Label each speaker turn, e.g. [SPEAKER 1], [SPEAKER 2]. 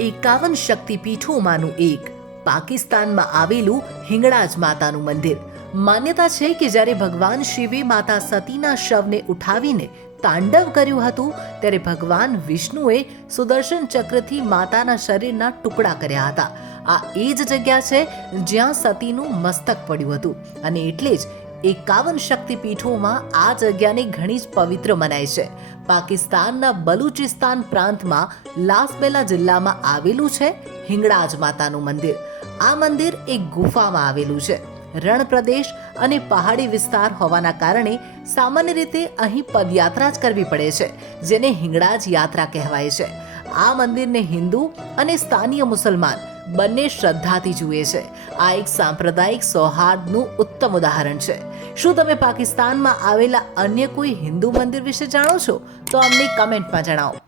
[SPEAKER 1] એકાવન શક્તિપીઠોમાંનું એક. પાકિસ્તાનમાં આવેલું હિંગળાજ માતાનું મંદિર. માન્યતા છે કે જ્યારે ભગવાન શિવે માતા સતીના શવને ઉઠાવીને તાંડવ કર્યું હતું, ત્યારે ભગવાન વિષ્ણુએ સુદર્શન ચક્રથી માતાના શરીરના ટુકડા કર્યા હતા. આ એ જ જગ્યા છે જ્યાં સતીનું મસ્તક પડ્યું હતું. અને એટલે જ એકાવન શક્તિપીઠોમાં આ જગ્યાને ઘણી જ પવિત્ર મનાય છે. પાકિસ્તાનના બલુચિસ્તાન પ્રાંતમાં લાસબેલા જિલ્લામાં આવેલું છે હિંગળાજ માતાનું મંદિર. આ મંદિર એક ગુફામાં આવેલું છે. રણ પ્રદેશ અને પહાડી વિસ્તાર હોવાના કારણે સામાન્ય રીતે અહીં પદયાત્રા જ કરવી પડે છે, જેને હિંગળાજ યાત્રા કહેવાય છે. આ મંદિરને હિન્દુ અને સ્થાનીય મુસલમાન બંને શ્રદ્ધાથી જુએ છે. આ એક સાંપ્રદાયિક સૌહાર્દનું ઉત્તમ ઉદાહરણ છે. શું તમે પાકિસ્તાનમાં આવેલા અન્ય કોઈ હિન્દુ મંદિર વિશે જાણો છો? તો અમને કમેન્ટમાં જણાવો.